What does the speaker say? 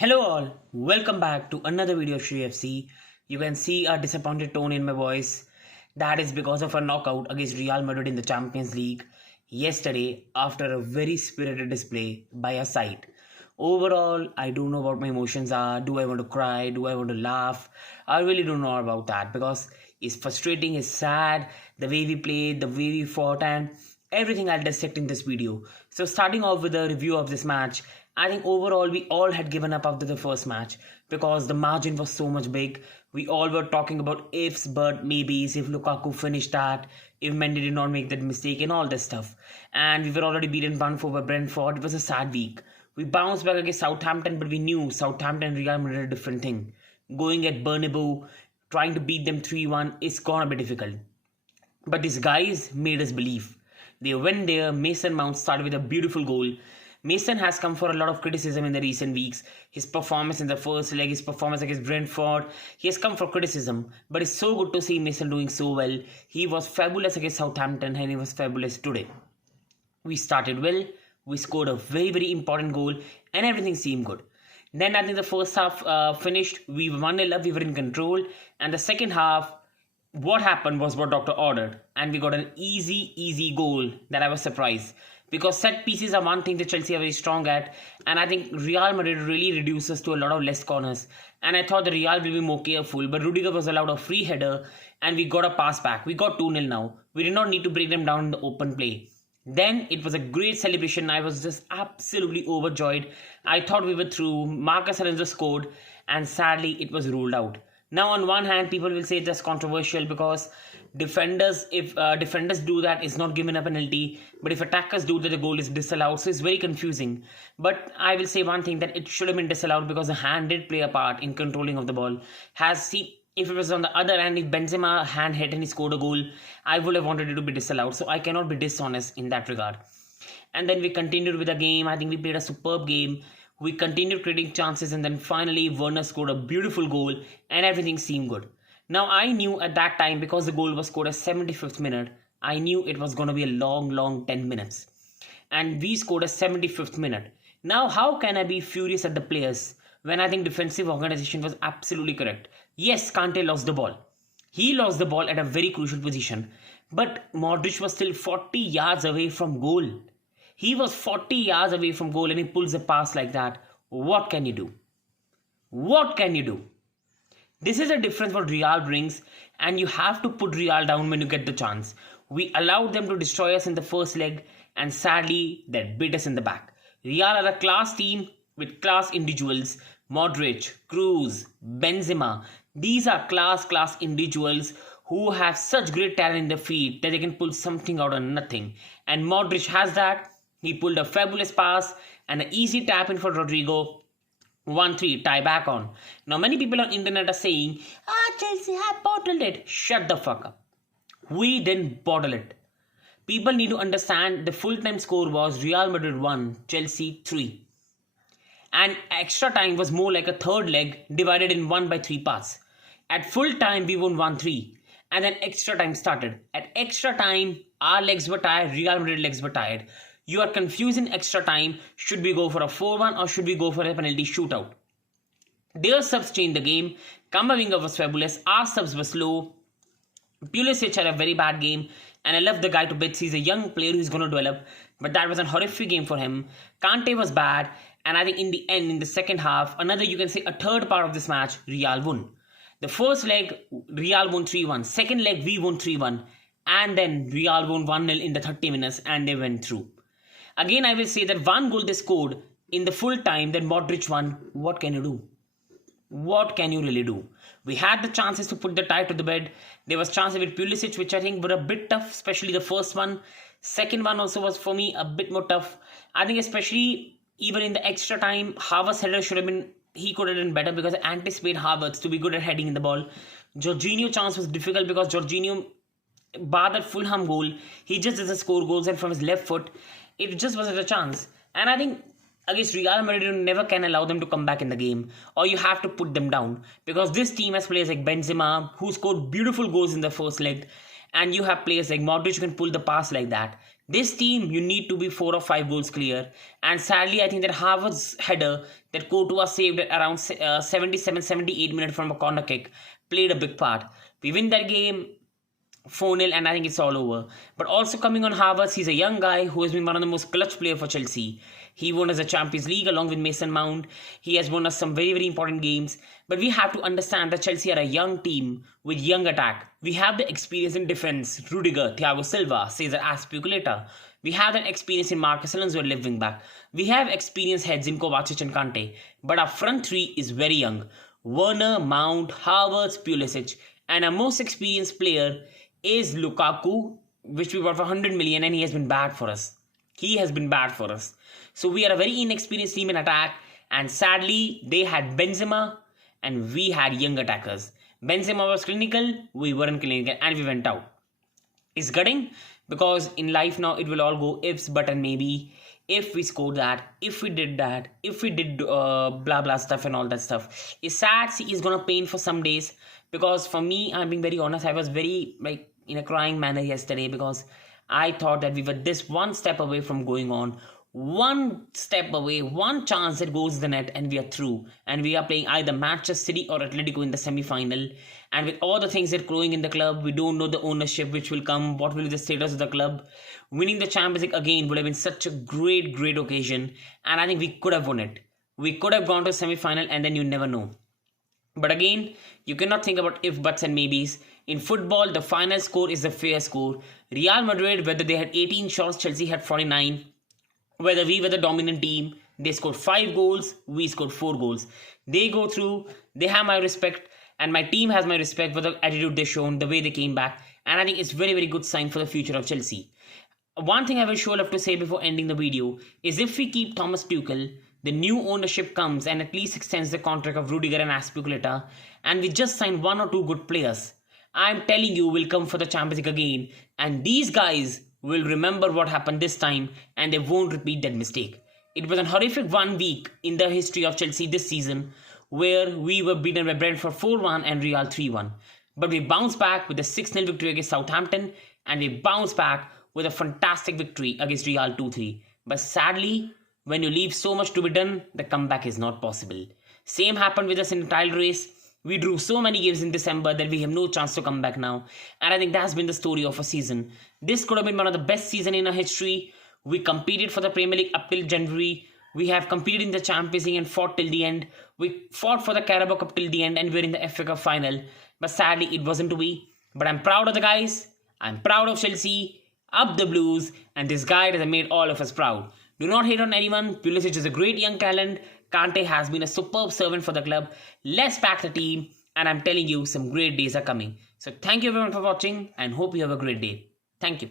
Hello all, welcome back to another video of Shri FC. You can see a disappointed tone in my voice. That is because of a knockout against Real Madrid in the Champions League yesterday after a very spirited display by a side. Overall, I don't know what my emotions are. Do I want to cry? Do I want to laugh? I really don't know about that because it's frustrating, it's sad, the way we played, the way we fought, and everything I'll dissect in this video. So starting off with a review of this match, I think overall we all had given up after the first match because the margin was so much big. We all were talking about ifs, but maybes, if Lukaku finished that, if Mendy did not make that mistake and all this stuff. And we were already beaten 1-4 by Brentford. It was a sad week. We bounced back against Southampton, but we knew Southampton and Real Madrid are a different thing. Going at Bernebeu, trying to beat them 3-1 is gonna be difficult. But these guys made us believe. They went there. Mason Mount started with a beautiful goal. Mason has come for a lot of criticism in the recent weeks. His performance in the first leg, his performance against Brentford, he has come for criticism. But it's so good to see Mason doing so well. He was fabulous against Southampton and he was fabulous today. We started well. We scored a very important goal and everything seemed good. Then I think the first half finished. We were 1-0 up, we were in control. And the second half, what happened was what Doctor ordered. And we got an easy goal that I was surprised. Because set pieces are one thing that Chelsea are very strong at. And I think Real Madrid really reduces to a lot of less corners. And I thought the Real will be more careful. But Rudiger was allowed a free header. And we got a pass back. We got 2-0 now. We did not need to break them down in the open play. Then it was a great celebration. I was just absolutely overjoyed. I thought we were through. Marcus Alonso scored. And sadly, it was ruled out. Now, on one hand, people will say it's just controversial because defenders, if defenders do that, it's not given a penalty. But if attackers do that, the goal is disallowed. So it's very confusing. But I will say one thing, that it should have been disallowed because the hand did play a part in controlling of the ball. If it was on the other hand, if Benzema hand hit and he scored a goal, I would have wanted it to be disallowed. So I cannot be dishonest in that regard. And then we continued with the game. I think we played a superb game. We continued creating chances and then finally Werner scored a beautiful goal and everything seemed good. Now I knew at that time, because the goal was scored at 75th minute, I knew it was going to be a long 10 minutes. And we scored at 75th minute. Now how can I be furious at the players when I think defensive organization was absolutely correct? Yes, Kante lost the ball. He lost the ball at a very crucial position. But Modric was still 40 yards away from goal. He was 40 yards away from goal and he pulls a pass like that. What can you do? What can you do? This is a difference what Real brings, and you have to put Real down when you get the chance. We allowed them to destroy us in the first leg and sadly that bit us in the back. Real are a class team with class individuals. Modric, Cruz, Benzema. These are class individuals who have such great talent in their feet that they can pull something out of nothing. And Modric has that. He pulled a fabulous pass and an easy tap in for Rodrigo. 1-3, tie back on. Now many people on internet are saying, Chelsea have bottled it. Shut the fuck up. We didn't bottle it. People need to understand the full-time score was Real Madrid 1, Chelsea 3. And extra time was more like a third leg divided in 1 by 3 parts. At full time we won 1-3. And then extra time started. At extra time, our legs were tired, Real Madrid legs were tired. You are confusing extra time. Should we go for a 4-1 or should we go for a penalty shootout? Their subs changed the game. Kamavinga was fabulous. Our subs were slow. Pulisic had a very bad game. And I love the guy to bits. He's a young player who's going to develop. But that was a horrific game for him. Kante was bad. And I think in the end, in the second half, another, you can say, a third part of this match, Real won. The first leg, Real won 3-1. Second leg, we won 3-1. And then Real won 1-0 in the 30 minutes and they went through. Again, I will say that one goal they scored in the full time, then Modric won. What can you do? What can you really do? We had the chances to put the tie to the bed. There was chances with Pulisic, which I think were a bit tough, especially the first one. Second one also was, for me, a bit more tough. I think especially even in the extra time, Havertz's header should have been, he could have done better because I anticipate Havertz to be good at heading in the ball. Jorginho chance was difficult because Jorginho, bar that Fulham goal, he just doesn't score goals, and from his left foot, it just wasn't a chance. And I think against Real Madrid, you never can allow them to come back in the game, or you have to put them down, because this team has players like Benzema who scored beautiful goals in the first leg, and you have players like Modric who can pull the pass like that. This team, you need to be 4 or 5 goals clear. And sadly, I think that Harvard's header that Courtois saved at around 77, 78 minutes from a corner kick played a big part. We win that game 4-0, and I think it's all over. But also coming on Havertz, he's a young guy who has been one of the most clutch players for Chelsea. He won us a Champions League along with Mason Mount. He has won us some very, very important games. But we have to understand that Chelsea are a young team with young attack. We have the experience in defense. Rudiger, Thiago Silva, Cesar Azpilicueta. We have that experience in Marcus Alonso at left wing back. We have experienced heads in Kovacic and Kante. But our front three is very young. Werner, Mount, Havertz, Pulisic. And our most experienced player is Lukaku, which we bought for 100 million, and he has been bad for us. He has been bad for us. So we are a very inexperienced team in attack, and sadly, they had Benzema, and we had young attackers. Benzema was clinical, we weren't clinical, and we went out. It's gutting, because in life now, it will all go ifs, but and maybe. If we scored that, if we did that, if we did blah blah stuff and all that stuff. It's sad, see, it's gonna pain for some days, because for me, I'm being very honest, I was very in a crying manner yesterday, because I thought that we were this one step away from going on. One step away, one chance that goes to the net, and we are through. And we are playing either Manchester City or Atletico in the semi-final. And with all the things that are growing in the club, we don't know the ownership which will come, what will be the status of the club. Winning the Champions League again would have been such a great, great occasion. And I think we could have won it. We could have gone to semi-final, and then you never know. But again, you cannot think about if, buts and maybes. In football, the final score is the fair score. Real Madrid, whether they had 18 shots, Chelsea had 49. Whether we were the dominant team, they scored 5 goals, we scored 4 goals. They go through, they have my respect, and my team has my respect for the attitude they shown, the way they came back. And I think it's very, very good sign for the future of Chelsea. One thing I will sure love to say before ending the video is if we keep Thomas Tuchel, the new ownership comes and at least extends the contract of Rudiger and Azpilicueta, and we just sign 1 or 2 good players. I'm telling you, we'll come for the Champions League again, and these guys will remember what happened this time, and they won't repeat that mistake. It was a horrific 1 week in the history of Chelsea this season, where we were beaten by Brentford 4-1 and Real 3-1. But we bounced back with a 6-0 victory against Southampton, and we bounced back with a fantastic victory against Real 2-3. But sadly, when you leave so much to be done, the comeback is not possible. Same happened with us in the title race. We drew so many games in December that we have no chance to come back now. And I think that's been the story of a season. This could have been one of the best seasons in our history. We competed for the Premier League up till January. We have competed in the Champions League and fought till the end. We fought for the Carabao Cup till the end, and we're in the FA Cup final. But sadly, it wasn't to be. But I'm proud of the guys. I'm proud of Chelsea. Up the Blues. And this guy has made all of us proud. Do not hate on anyone. Pulisic is a great young talent. Kante has been a superb servant for the club. Let's back the team, and I'm telling you, some great days are coming. So thank you everyone for watching, and hope you have a great day. Thank you.